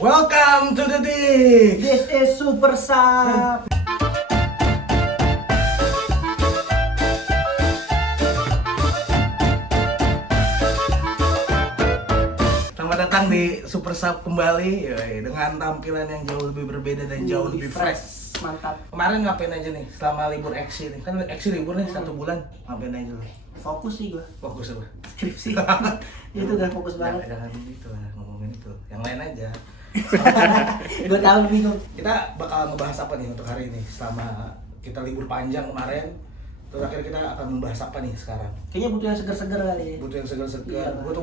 Welcome to the Dig. This is Super Sap. Selamat datang di Super Sap kembali dengan tampilan yang jauh lebih berbeda dan jauh lebih fresh. Mantap. Kemarin ngapain aja nih selama libur Eksi nih? Kan Eksi libur nih 1 bulan. Ngapain aja lu? Fokus sih gua. Fokus apa? Skripsi. Itu udah fokus banget. Jangan gitu lah ngomongin itu. Yang lain aja. Gua tahu bingung. Kita bakal ngebahas apa nih untuk hari ini selama kita libur panjang kemarin. Terus akhirnya kita akan membahas apa nih sekarang? Kayaknya butuh yang seger-seger kali ya. Butuh yang segar-segar. Iya,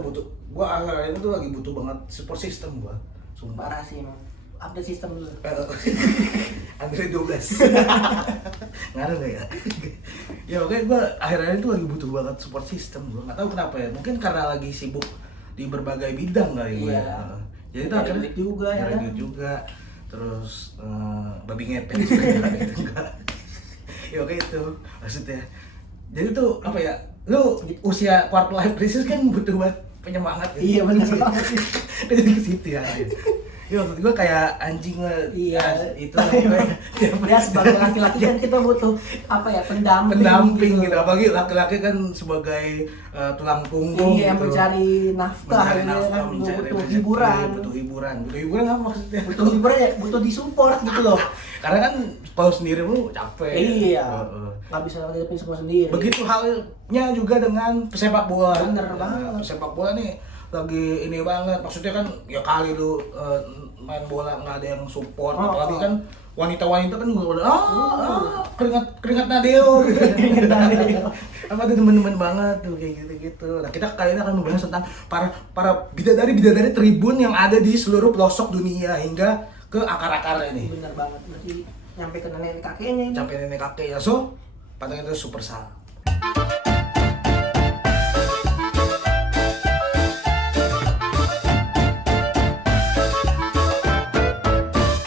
Gue akhir-akhir ini tuh lagi butuh banget support system gue. Sumpah. Parah sih emang. Update sistem dulu. Android 12. Ngaruh gak ya? Ya oke, gue akhir-akhir itu lagi butuh banget support system. Gue nggak tahu kenapa ya. Mungkin karena lagi sibuk di berbagai bidang kali gue. Iya. Ya. Jadi itu Nyari akhirnya duit juga, ya nyari kan? duit juga. Terus babi ngepet juga itu enggak. Ya oke itu maksudnya. Jadi tuh apa ya? Lu usia quarter life crisis kan butuh banget penyemangat gitu. Iya, benar banget. Jadi ke situ ya. Ya maksud gue kayak anjing lah. Iya. Itu Ya sebagai laki-laki kan kita butuh apa ya, pendamping gitu. Apalagi laki-laki kan sebagai tulang punggung Iya, gitu. mencari nafkah, Mencari ya nafkah, kan? mencari butuh rezeki, hiburan. butuh hiburan apa maksudnya? Butuh hiburan ya, butuh disupport gitu loh. Karena kan kalau sendiri lu capek. Iya. Heeh. Nggak bisa ngadepin semua sendiri. Begitu halnya juga dengan pesepak bola. Bener banget. Pesepak bola nih lagi ini banget. Maksudnya kan ya kali lu main bola nggak ada yang support. Apalagi kan wanita-wanita kan juga udah keringat nadeo gitu. Apa ada teman-teman banget tuh kayak gitu-gitu. Nah, kita kali ini akan membahas tentang para bidadari tribun yang ada di seluruh pelosok dunia hingga ke akar-akarnya nih. Bener banget, berarti nyampe ke nenek kakeknya ini. Sampai nenek kakek ya. So, pantengin terus Super Sap.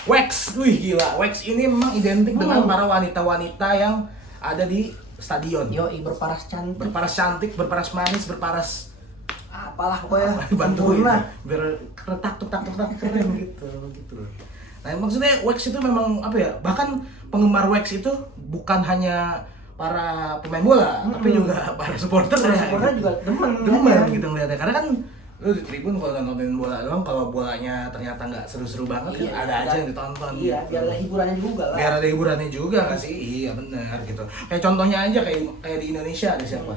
Wax, wih gila. Wax ini memang identik dengan para wanita-wanita yang ada di stadion. Yoi, berparas cantik. Berparas cantik, berparas manis, berparas Apalah pokoknya dibantuin sempurna. biar tak keren gitu. Nah maksudnya wax itu memang apa ya? Bahkan penggemar wax itu bukan hanya para pemain bola, tapi juga para supporter Para ya. supporter juga demen Demen kan? gitu ngeliatnya. Karena kan lu di tribun kalau nontonin bola doang, kalau bolanya ternyata nggak seru-seru banget Iya, kan ada aja yang ditonton. Iya, gitu. biar ada hiburannya juga lah. Biar ada hiburannya juga nggak sih? Iya benar gitu. Kayak contohnya aja kayak di Indonesia ada siapa?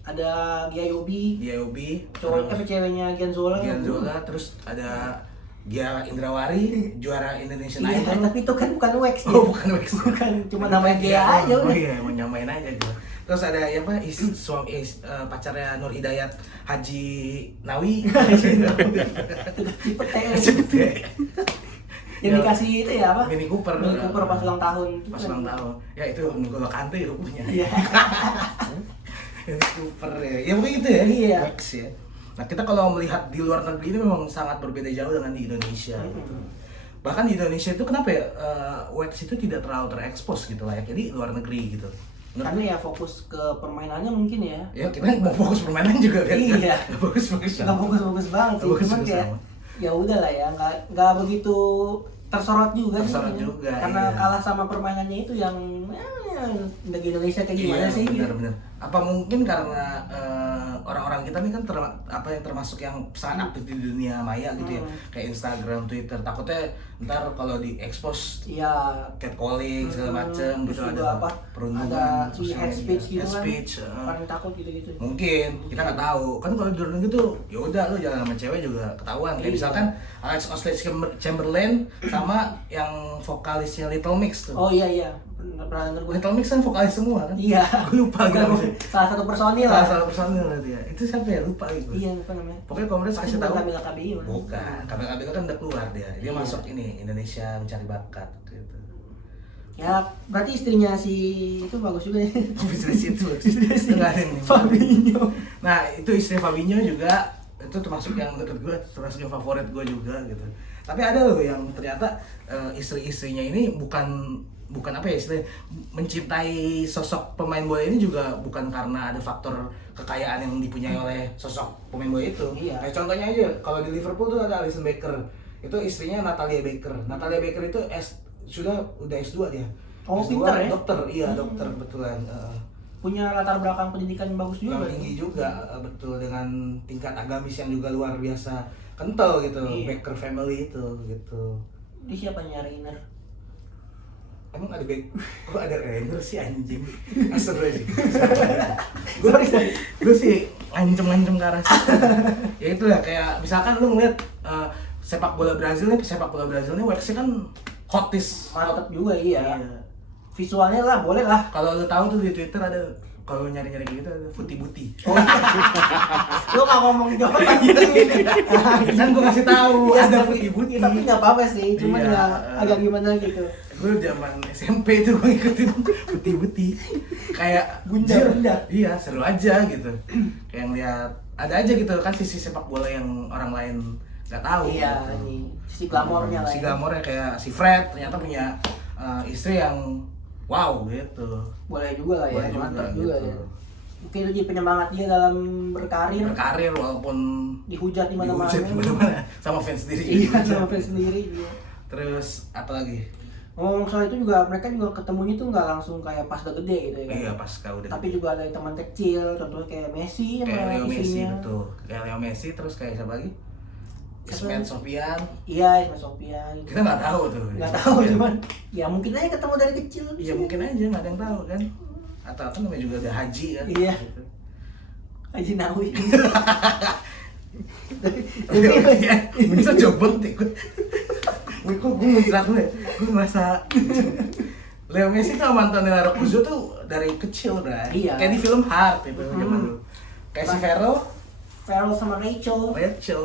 Ada Gia Yobi, Dia Yobi, cowoknya apa ceweknya Gianzola. Gianzola, terus ada Gia Indrawari, juara Indonesian Iya, Idol. tapi itu kan bukan wax. Oh bukan wax. Bukan, cuma namanya Gia aja Oh udah. iya, mau nyamain aja gitu. Terus ada ya apa pacarnya Nur Hidayat Haji Nawi. Cipete. Cepet ya. Yang dikasih itu ya apa? Mini Cooper. Mini Cooper pas ulang tahun. Pas ulang tahun. Ya itu N'Golo Kante ya punya. Iya. Mini Cooper ya. Ya mungkin gitu ya. Iya. Wax ya. Nah kita kalau melihat di luar negeri ini memang sangat berbeda jauh dengan di Indonesia. Gitu. Bahkan di Indonesia itu kenapa ya wax itu tidak terlalu terekspos gitu layaknya di luar negeri gitu. Karena ya fokus ke permainannya mungkin ya. Ya kita mau fokus permainan juga kan. Iya. Nggak fokus Nggak fokus-fokus banget sih, Nggak cuman fokus-fokus kayak banget. ya udah lah ya, nggak begitu tersorot juga Tersorot sih. juga, Karena iya. kalah sama permainannya itu yang di Indonesia kayak gimana Iya, sih? benar-benar. Apa mungkin karena orang-orang kita nih kan yang termasuk yang sangat aktif di dunia maya gitu ya, kayak Instagram, Twitter. Takutnya ntar kalau diekspos Iya. catcalling segala macem gitu, Terus juga ada apa? perundungan, Ada sosial head media. speech gitu Head kan. speech, Paling takut gitu-gitu. mungkin kita nggak tahu kan kalau di luar negeri tuh ya udah lu jalan sama cewek juga ketahuan kayak Iya. misalkan Alex Oxlade-Chamberlain sama yang vokalisnya Little Mix tuh. Oh iya, pernah denger gue. Little Mix kan vokalis semua kan? Iya. Gue lupa gitu. Salah satu personil Salah lah. satu personil lah dia. Itu siapa ya? Lupa gitu. Iya, apa namanya? Pokoknya Komres kasih tahu. Kamila KBI. Mas. Bukan. Kamil kan udah keluar dia. Dia Iya. masuk ini Indonesia Mencari Bakat gitu. Ya, berarti istrinya si itu bagus juga ya. Bisa di situ. Enggak ada yang ini. Fabinho. Nah, itu istri Fabinho juga itu termasuk yang menurut gue termasuk yang favorit gue juga gitu. Tapi ada loh yang ternyata istri-istrinya ini bukan apa ya istilahnya mencintai sosok pemain bola ini juga bukan karena ada faktor kekayaan yang dipunyai oleh sosok pemain bola itu. Iya. Kayak contohnya aja kalau di Liverpool tuh ada Alisson Becker Itu istrinya Natalia Baker. Natalia Baker itu udah S2 dia. Oh, S2, pinter ya? Dokter, iya dokter kebetulan. Punya latar belakang pendidikan yang bagus juga. Yang tinggi juga, betul, dengan tingkat agamis yang juga luar biasa kental gitu. Iya. Baker family itu gitu. Ini siapa nyariin? Emang ada kok ada Rainer sih anjing? Astagfirullahaladzim. Gue sih ngancem ke arah situ. Ya itulah kayak misalkan lu ngeliat sepak bola Brazil nih waxnya kan hotis. Mantep juga iya. Visualnya lah boleh lah. Kalau lu tahu tuh di Twitter ada, kalau nyari-nyari kayak gitu ada Futi-Buti. Lu nggak ngomong jawab Kan gue kasih tahu Iya, ada tapi Futi-Buti. nggak apa-apa sih, cuma Iya. ya agak gimana gitu. Gue zaman SMP tuh gue ngikutin Buti-Buti kayak Bunda. Iya, seru aja gitu. Kayak ngeliat ada aja gitu kan sisi sepak bola yang orang lain nggak tahu. Iya, gitu. ini sisi glamornya lah. Si ya. glamornya kayak si Fred ternyata punya istri yang wow gitu. Boleh juga lah ya, Boleh juga, mantap juga gitu. ya. Mungkin itu jadi penyemangat dia dalam berkarir. Berkarir walaupun Dihujat di mana-mana. dihujat di mana-mana sama fans sendiri. Iya, sama fans sendiri juga. Terus apa lagi? Ngomong soal itu juga mereka juga ketemunya tuh nggak langsung kayak pas udah gede gitu ya kan. Iya pas kau udah Tapi juga ada yang teman kecil, contohnya kayak Messi kayak sama Leo Messi, istrinya. betul. Kayak Leo Messi, terus kayak siapa lagi? Ismet Sofian. Iya, Ismail Sofian. Kita nggak tahu tuh. Nggak tahu cuman ya mungkin aja ketemu dari kecil. Iya mungkin aja, nggak ada yang tahu kan. Atau apa namanya juga ada Haji kan. Iya. Gitu. Haji Nawi. Iya, bisa coba deh gue. Gue muncrat dulu ya. Gue merasa Leo Messi tuh mantan Nela Roccuzzo tuh dari kecil kan. Iya. Kayak di film Heart itu zaman dulu. Kayak si Farrell sama Rachel. Rachel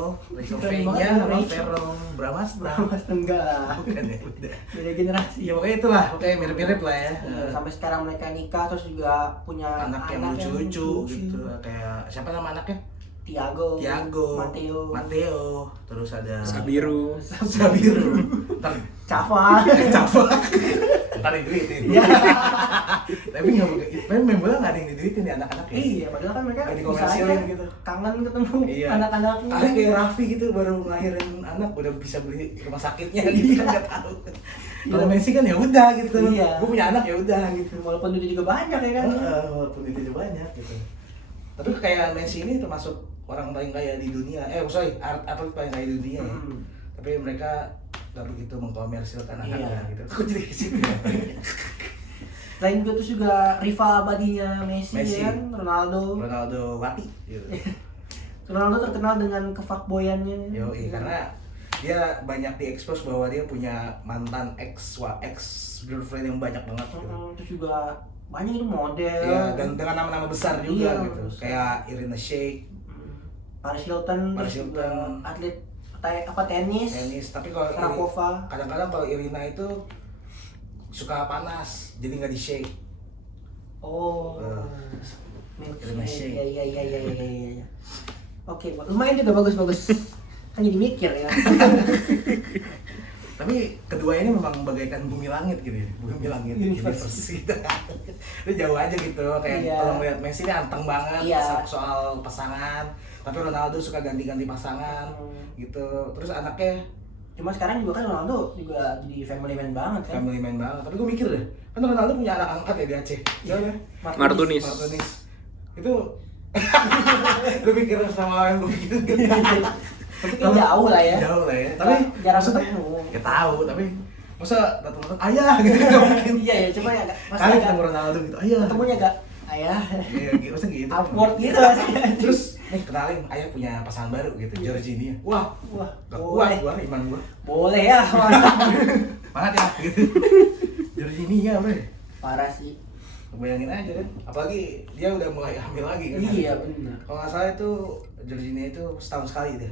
Keren banget V-nya sama sama Rachel. Farrell Bramasta. Mas enggak lah. Bukan ya, udah. Beda generasi. Iya pokoknya itulah, pokoknya mirip-mirip lah ya. Iya, sampai sekarang mereka nikah terus juga punya Anak yang lucu-lucu gitu. Kayak siapa nama anaknya? Tiago, Matteo, terus ada Sabiru. Ntar Cava. ntar diduitin. Iya. Tapi nggak boleh, tapi main bola nggak ada yang diduitin ya anak-anak ya. Iya, padahal kan mereka Nggak bisa dikomersilin aja gitu. kangen ketemu Iya. anak-anaknya. Kali kayak Raffi gitu baru ngelahirin anak udah bisa beli rumah sakitnya gitu kan nggak tahu. Kalau Messi kan ya udah gitu. Iya. Gue punya anak ya udah gitu. Walaupun duitnya juga banyak ya kan. Walaupun itu banyak gitu. Tapi kayak Messi ini termasuk orang paling kaya di dunia. Atlet paling kaya di dunia ya. Tapi mereka nggak begitu mengkomersilkan anaknya Iya. gitu. Aku jadi kesini. Selain itu terus juga rival abadinya Messi, Messi. ya kan, Ronaldo Wati gitu. Ronaldo terkenal dengan kefakboyannya. Yoi, karena dia banyak diekspos bahwa dia punya mantan ex girlfriend yang banyak banget gitu. Terus juga banyak itu model. Iya, dan dengan nama-nama besar juga Iya, gitu. besar. Kayak Irina Shayk, Paris Hilton, Paris terus juga Hilton. atlet tenis. tapi kalau Sharapova. kadang-kadang kalau Irina itu suka panas, jadi nggak di shake. Oh. Irina Shayk. Iya. Oke, lumayan juga bagus. Kan jadi mikir ya. Tapi kedua ini memang bagaikan bumi langit gitu ya, bumi langit Universe. gitu. Itu jauh aja gitu, kayak Iya. kalau melihat Messi ini anteng banget Iya. soal pasangan, tapi Ronaldo suka ganti-ganti pasangan gitu. Terus anaknya Cuma sekarang juga kan Ronaldo juga jadi family man banget kan. family man banget. Tapi gue mikir deh, kan Ronaldo punya anak angkat ya di Aceh. Iya ya. Martunis. Itu lu pikir sama yang gue pikir gitu. Tapi kan jauh lah ya. Jauh lah ya. Tapi jarang maksudnya, ketemu. ya tahu, tapi masa datang-datang ayah gitu nggak mungkin. Iya ya, cuma ya Kali ketemu Ronaldo gitu, ayah. ketemunya agak ayah. Iya, gitu, masa gitu. Awkward gitu. Terus nih kenalin, ayah punya pasangan baru gitu, Jorginho. Wah, Wah, gak kuat boleh. gua, iman gua. Boleh ya, mantap. Banget ya gitu. Jorginho ya, bro. Parah sih. Bayangin aja kan, apalagi dia udah mulai hamil lagi kan. Iya, benar. Kalau nggak salah itu Jorginho itu setahun sekali dia.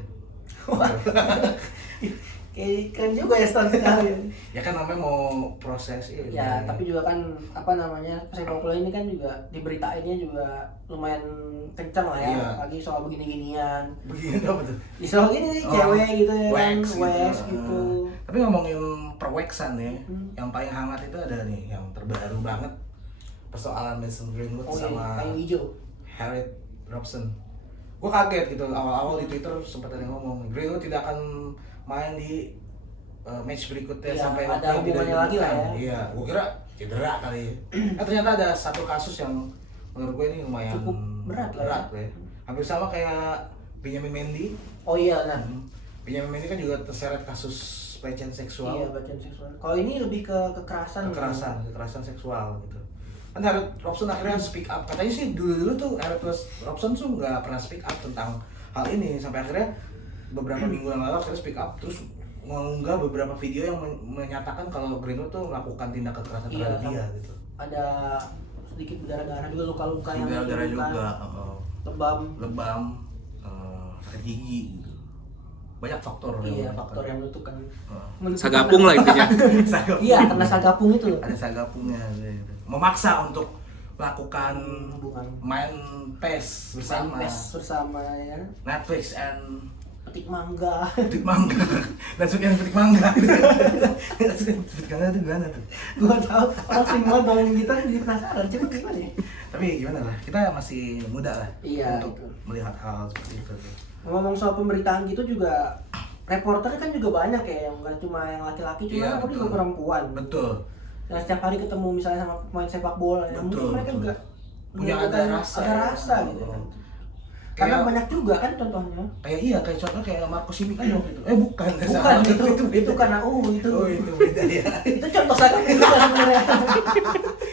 Kayak keren juga ya setahun sekali. Ya kan namanya mau proses Ya, tapi juga kan apa namanya sepak bola ini kan juga diberitainnya juga lumayan kencang lah ya, Iya. lagi soal begini-ginian. begini apa tuh? Di soal gini nih, cewek gitu ya kan, wax wax gitu. Tapi ngomongin perwexan ya, Hmm. yang paling hangat itu ada nih, yang terbaru banget, persoalan Mason Greenwood Oh iya, sama kayu hijau. Harriet Robson. Gue kaget gitu, awal-awal di Twitter sempat ada yang ngomong Greenwood tidak akan main di match berikutnya Iya, sampai ada waktu tidak hubungannya lagi lah ditemukan. ya. Iya, gua kira cedera kali. Ternyata ada satu kasus yang menurut gue ini lumayan Cukup berat lah ya. Hampir sama kayak Benjamin Mendy. Oh iya, nah. Benjamin Mendy kan juga terseret kasus pelecehan seksual. Iya, pelecehan seksual. Kalau ini lebih ke kekerasan seksual gitu. Kan Harriet Robson akhirnya speak up. Katanya sih dulu tuh Harriet Robson tuh nggak pernah speak up tentang hal ini sampai akhirnya beberapa minggu yang lalu akhirnya speak up terus mengunggah beberapa video yang menyatakan kalau Greenwood tuh melakukan tindak kekerasan terhadap dia gitu. Ada sedikit berdarah-darah juga, luka-luka yang Berdarah juga, lebam, sakit gigi gitu. Banyak faktor faktor yang menentukan. Sagapung lah intinya. Iya, karena sagapung itu. Ada sagapungnya gitu. Memaksa untuk melakukan hubungan, main PES bersama ya. Netflix and Petik mangga dan suka yang petik mangga. Petik mangga itu gimana tuh? Gua tahu orang sering banget ngomongin gitu, jadi penasaran coba gimana ya. Tapi gimana lah, kita masih muda lah untuk melihat hal seperti itu. Ngomong soal pemberitaan gitu juga, reporter kan juga banyak ya, yang nggak cuma yang laki-laki, cuma aku juga perempuan. Betul. Yang setiap hari ketemu misalnya sama pemain sepak bola, ya mungkin mereka juga punya ada rasa gitu kan. Karena banyak juga kan contohnya. Kayak contoh kayak Marcos Simic kan waktu itu. Bukan itu karena itu. Oh, itu beda ya. Itu contoh saya juga sebenarnya.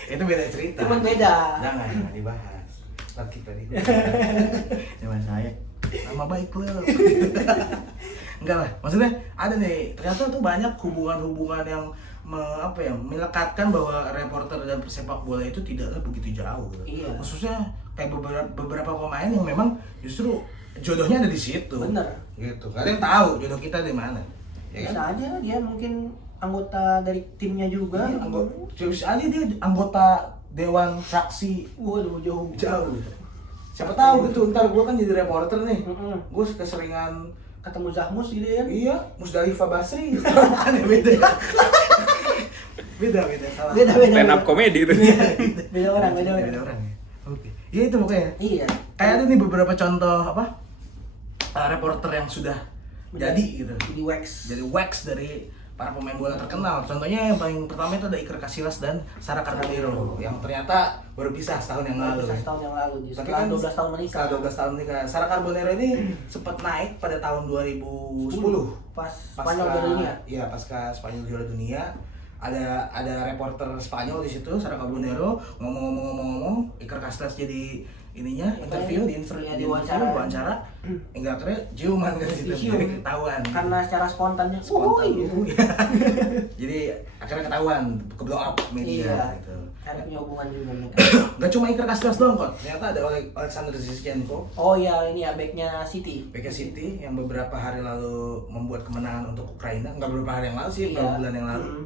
Itu beda cerita. Cuman beda. Jangan dibahas. Ntar kita di zaman saya nama baik lo. Enggak lah, maksudnya ada nih, ternyata tuh banyak hubungan-hubungan yang melekatkan bahwa reporter dan pesepak bola itu tidaklah begitu jauh. Iya. Khususnya kayak beberapa pemain yang memang justru jodohnya ada di situ. Bener. Gitu. Gak ada yang tahu jodoh kita di mana. Ya Bisa kan? aja dia mungkin anggota dari timnya juga. Iya, bisa aja dia anggota dewan fraksi. Waduh, jauh. Siapa tahu gitu, ntar gue kan jadi reporter nih. Gue keseringan ketemu Zahmus gitu ya. Iya, Musdalifah Basri. Kan ya beda. Beda salah. Stand up komedi itu. Beda orang. Oke. Ya itu pokoknya. Iya. Kayak ada nih beberapa contoh reporter yang sudah jadi gitu. Jadi wax dari para pemain bola terkenal. Contohnya yang paling pertama itu ada Iker Casillas dan Sara Carbonero yang ternyata baru pisah setahun yang lalu. Setelah 12 tahun menikah. Setelah 12 tahun menikah. Sara Carbonero ini sempat naik pada tahun 2010 pas Spanyol juara dunia. Iya, pasca Spanyol juara dunia. Ada reporter Spanyol di situ, Sara Carbonero ngomong Iker Casillas jadi interview diwawancara. Enggak kira ciuman kan situ. Ketahuan. Karena secara spontan. Jadi akhirnya ketahuan, ke blow up media gitu. Karena punya hubungan juga mereka. Enggak cuma Iker Casillas doang kok. Ternyata ada Alexander Zinchenko. Oh iya, ini ya backnya City. Backnya City yang beberapa hari lalu membuat kemenangan untuk Ukraina. Enggak beberapa hari yang lalu sih, beberapa bulan yang lalu.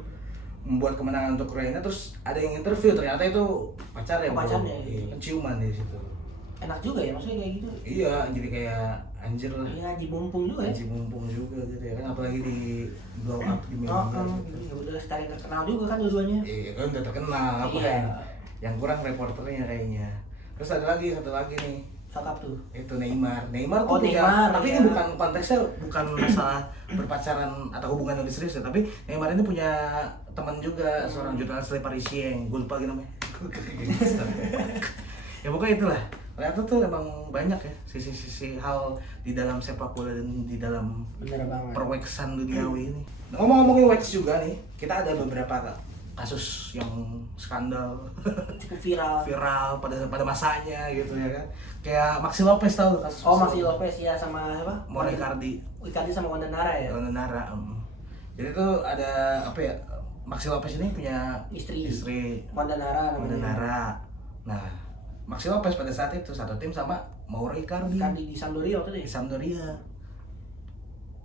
Membuat kemenangan untuk Ukraina, terus ada yang interview, ternyata itu pacarnya. Iya, ciuman di situ. Enak juga ya, maksudnya kayak gitu. Iya, jadi kayak anjir lah. Iya, haji mumpung juga ya. Haji mumpung juga gitu ya kan, apalagi di blow up di media. Ya udah sekali terkenal juga kan dua-duanya. Iya kan udah terkenal, apa iya. Yang kurang reporternya kayaknya. Terus ada satu lagi nih. Cakap tuh. Itu Neymar tuh Neymar, tapi ya. ini bukan konteksnya, bukan masalah berpacaran atau hubungan yang serius ya, tapi Neymar ini punya teman juga, seorang jurnalis Le Parisien, gue lupa lagi namanya. Ya pokoknya itulah. Ternyata tuh emang banyak ya sisi-sisi hal di dalam sepak bola dan di dalam perweksan duniawi ini. Nah, ngomong-ngomongin wax juga nih, kita ada beberapa kasus yang skandal, cukup viral pada masanya gitu ya kan. Kayak Maxi Lopez tahu kasus. Maxi Lopez ya, sama siapa? Mora Icardi sama Wanda Nara ya. Jadi tuh ada Maxi Lopez ini punya istri Wanda Nara. Nah, Maxi Lopez pada saat itu satu tim sama Mauro Icardi di Sampdoria waktu itu. Di Sampdoria.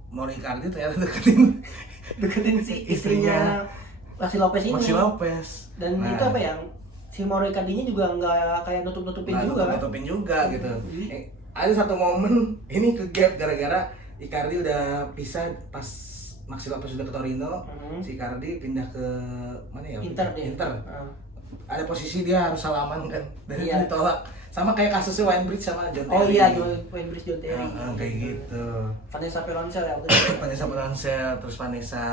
Mauro Icardi ternyata deketin si istrinya Maxi Lopez ini. Maxi Lopez. Dan itu yang si Mauro Icardi-nya juga nggak kayak nutupin juga gitu. Ada satu momen ini ke gap gara-gara Icardi udah pisah pas Maxi Lopez udah ke Torino, si Icardi pindah ke mana ya? Inter. ada posisi dia harus salaman kan, dan itu Iya. ditolak. Sama kayak kasusnya Wayne Bridge sama John Terry. Oh iya, Wayne Bridge, John Terry. Kayak gitu. Vanessa Peloncel ya waktu itu. Vanessa Belancel, terus Vanessa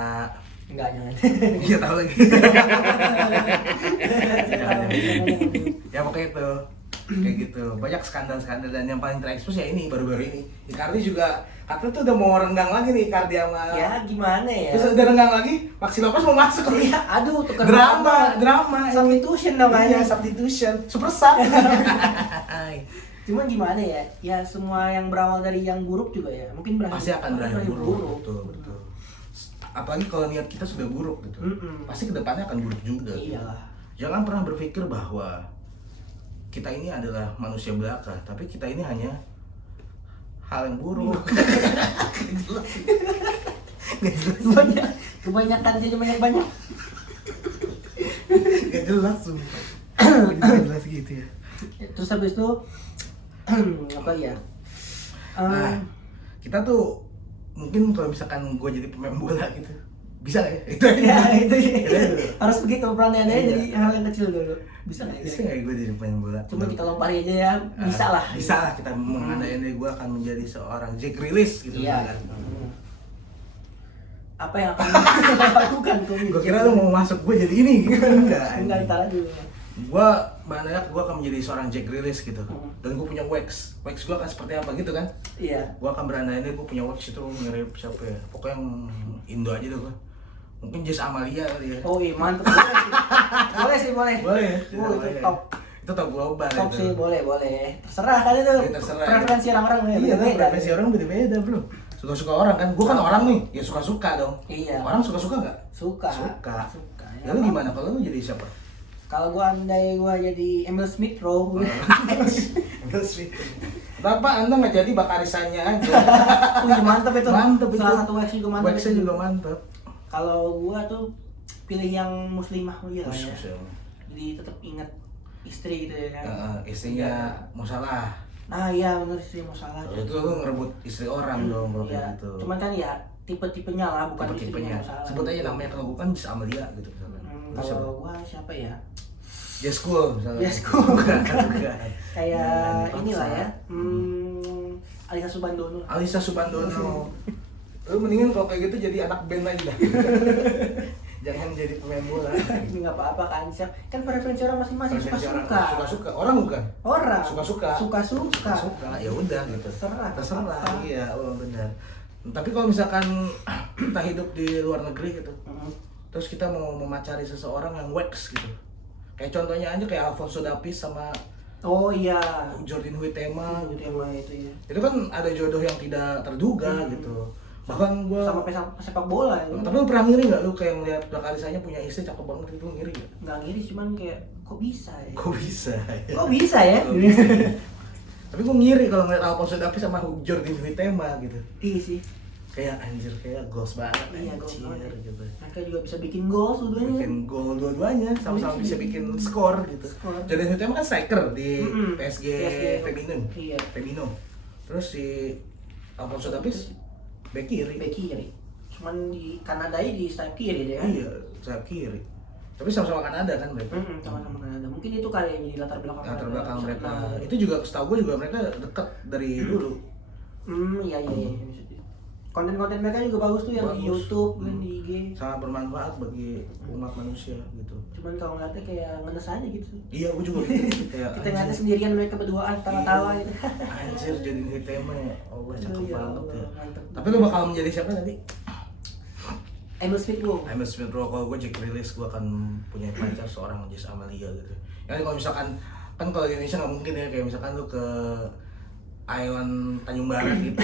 Enggak, jangan. iya tahu lagi. Jangan. Ya pokoknya itu kayak gitu, banyak skandal-skandal, dan yang paling terekspos ya ini baru-baru ini Icardi juga katanya tuh udah mau renggang lagi nih Icardi sama Ya gimana ya? terus udah renggang lagi, Maxi Lopez mau masuk lagi. Iya, aduh tukar drama substitution dong iya, kayaknya. substitution super sub. Cuman gimana ya? Ya semua yang berawal dari yang buruk juga ya. Mungkin Pasti akan berakhir buruk, betul. Apalagi kalau niat kita sudah buruk gitu, pasti kedepannya akan buruk juga. Iyalah. Jangan pernah berpikir bahwa kita ini adalah manusia belaka, tapi kita ini hanya hal yang buruk. Kebanyakan jadi banyak. Gak jelas sumpah. Gak jelas gitu ya. Terus habis itu apa ya? Nah, kita tuh mungkin kalau misalkan gue jadi pemain bola gitu, bisa gak ya? Itu Ya aja. itu Itu dulu. harus begitu perannya Iya. jadi hal yang kecil dulu. Bisa nggak? Bisa gak gue jadi pemain bola? Cuma kita lompari aja ya, bisa lah. Bisa lah, kita mengandaikan diri gue akan menjadi seorang Jack Grealish gitu. Iya. Kan. Apa yang akan kita lakukan tuh? Gue kira lu mau masuk gue jadi ini gitu. Enggak. Enggak, ntar dulu. Gue banyak gue akan menjadi seorang Jack Grealish gitu. Hmm. Dan gue punya wax gue akan seperti apa gitu kan. Iya. Gue akan berandai diri gue punya wax itu mirip siapa ya, pokoknya yang Indo aja deh gue. Mungkin Jess Amalia kali ya. Oh iya, mantap. Boleh sih, boleh. Boleh ya? Oh, itu top. Itu top global Top itu. sih, boleh. Terserah kan itu. Iya, terserah. Preferensi orang-orang ya. Iya, beda-beda. preferensi orang beda-beda bro. Suka-suka orang kan, gue kan orang nih, ya suka-suka dong. Iya. Orang suka-suka nggak? Suka. Suka. Ya, Ya lu gimana kalau lu jadi siapa? Kalau gua andai gua jadi Emil Smith Rowe. Kenapa anda nggak jadi Bakarisanya aja? Wih, mantep itu. Mantep itu. Salah satu wax juga mantep. Waxnya itu. juga mantep. Kalau gua tuh pilih yang muslimah aja lah ya. Khusus ya. Jadi tetap ingat istri gitu ya kan. Istrinya mau salah. Nah iya bener, istri mau salah. Itu lu ngerebut istri orang dong kalau Iya. kayak gitu. Cuman kan ya tipe-tipenya lah, bukan Tipe-tipenya. istrinya mau salah. Sebut aja namanya kalau bukan Jess Amalia gitu misalnya. Lu siapa? Kalau gua siapa ya? Jess Cool misalnya. Jess Cool. Bukan. Kayak Jangan inilah dipaksa. ya. Alisa Subandono. Alisa Subandono. Lu mendingan kalau kayak gitu jadi anak band aja dah. Jangan jadi pemain bola. Ini nggak apa-apa kan, siap. Kan preferensi orang masing-masing Preferensi orang. suka-suka. Suka-suka. Orang bukan? Orang Suka-suka. Suka-suka. Suka. Ya udah gitu. Terserah. Terserah. apa-apa. Iya, oh benar. Tapi kalau misalkan kita hidup di luar negeri gitu, terus kita mau memacari seseorang yang wax gitu. Kayak contohnya aja kayak Alfonso Davies sama Oh iya. Jordan Huitema Itu gitu. yang itu ya. Itu kan ada jodoh yang tidak terduga gitu. Bahkan gua Sama sepak bola ya. tapi lu pernah ngiri nggak lu kayak ngeliat Bakarisanya punya istri cakep banget itu, lu ngiri nggak? Nggak ngiri, cuman kayak kok bisa ya? Kok bisa ya? Kok bisa ya? Kok bisa? Tapi gua ngiri kalau ngeliat Alfonso Davies sama Jordan Huitema gitu. Iya sih. Kayak anjir, kayak goals banget. Iya, goals anjir, banget. gitu. Mereka juga bisa bikin gol sebenarnya. Bikin gol dua-duanya, sama-sama bisa bikin skor gitu. Skor. Jordan Huitema kan striker di PSG Feminin. Iya. Femino. Terus si Alfonso Davies bek kiri. Bek kiri. Cuman di Kanada di sayap kiri deh kan. Iya, sayap kiri. Tapi sama-sama Kanada kan mereka. Sama-sama Kanada. Mungkin itu kali yang jadi latar belakang. Latar belakang mereka. Nah, Itu juga setahu gue juga mereka dekat dari dulu. iya. Konten-konten mereka juga bagus tuh yang di Bagus. YouTube, dan di IG. Sangat bermanfaat bagi umat manusia gitu. Cuman kalau ngeliatnya kayak ngenes aja gitu. Iya, gue juga gitu. Kayak Kita ngeliatnya sendirian mereka berduaan, tawa-tawa gitu. Anjir, jadi Huitema ya. Allah, cakep Iya, banget ya. Allah, mantep. Tapi lu bakal menjadi siapa tadi? Emil Smith Rowe. I'm a Smith Rowe. Kalau gue Jack Grealish, gue akan punya pacar seorang Jess Amalia gitu. Ya kalau misalkan, kan kalau di Indonesia nggak mungkin ya, kayak misalkan lu ke Island Tanjung Barat gitu.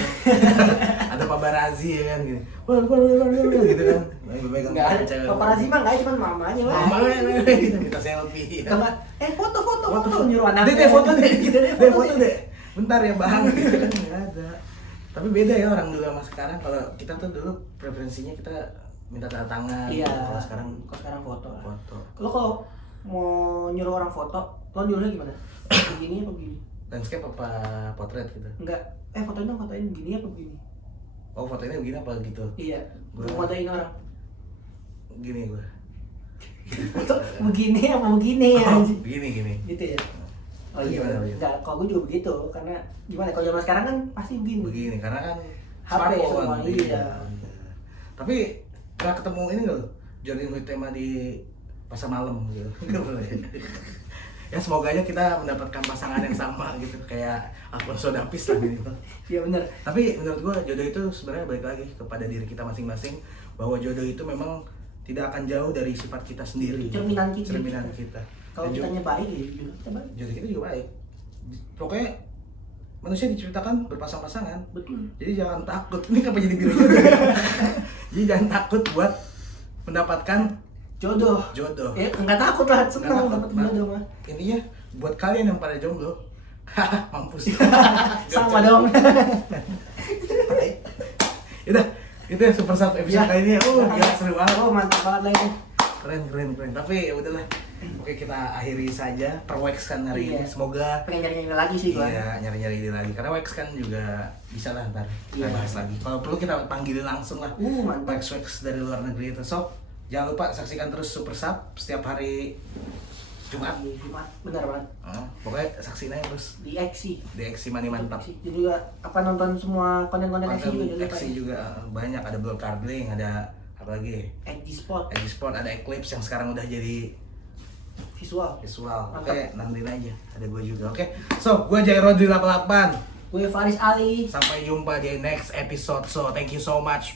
Ada paparazzi ya kan gitu. Wah, gitu kan. Megang Enggak ada. cewek. Paparazzi mah enggak, cuman mamanya lah. Mama gitu minta selfie. Sama foto nyuruh anaknya. Deh foto deh, gitu deh, foto deh. Bentar ya bang, gitu kan nggak ada. Tapi beda ya orang dulu sama sekarang. Kalau kita tuh dulu preferensinya kita minta tanda tangan. Iya. Kalau sekarang foto. foto. Kalau mau nyuruh orang foto, lo nyuruhnya gimana? Begini apa begini? Landscape apa potret gitu? Enggak. Fotoin begini apa begini? Oh fotonya begini apa gitu? Iya. Gua- Mau fotoin orang. Gini gue. Begini apa begini ya? Oh, anjing? gini. Gitu ya. Oh Lu iya, gimana, Bang? enggak, kalau gue juga begitu, karena gimana, kalau zaman sekarang kan pasti begini. Begini karena kan HP semua, iya. Tapi pernah ketemu ini nggak lo? Jordan Huitema di pasar malam gitu. Nggak pernah ya? Ya semoga aja kita mendapatkan pasangan yang sama gitu kayak Alfonso Davies lah gitu. Iya benar. Tapi menurut gua jodoh itu sebenarnya balik lagi kepada diri kita masing-masing, bahwa jodoh itu memang tidak akan jauh dari sifat kita sendiri. Cerminan kita. Cerminan kita. Kalau Dan kitanya baik ya juga kita baik. jodoh kita juga baik. Pokoknya manusia diciptakan berpasang-pasangan. Betul. Jadi jangan takut. Ini kenapa jadi biru jodoh? Jadi jangan takut buat mendapatkan Jodoh. jodoh. Enggak takut lah, senang Nggak dapat takut. jodoh mah. Intinya buat kalian yang pada jomblo, mampus. Sama dong. Udah, itu ya Super Sub episode Ya. kali ini. Gila seru banget. Oh, mantap banget lah ini. Keren. Tapi ya udahlah. Oke, kita akhiri saja perwex kan hari Iya. ini. Semoga Pengen nyari-nyari lagi sih gua. iya, nyari-nyari ide lagi. Karena wax kan juga bisa lah ntar kita Iya. bahas lagi. Kalau perlu kita panggilin langsung lah. Mantap. Wax dari luar negeri itu. So, jangan lupa saksikan terus Super Sub setiap hari Jumat. Jumat, benar banget. Pokoknya saksiin aja terus Di Exi. di Eksi Mani Mantap. Dan juga nonton semua konten-konten Exi juga jangan lupa. Eksi juga banyak, ada Blood Cardling, ada apa lagi? Exi Spot Edgy Sport, ada Eclipse yang sekarang udah jadi visual. visual. Mantap. Oke, nantiin aja. Ada gue juga. Oke. So, gue Jai Rodri 88. Gue Faris Ali. Sampai jumpa di next episode. So, thank you so much.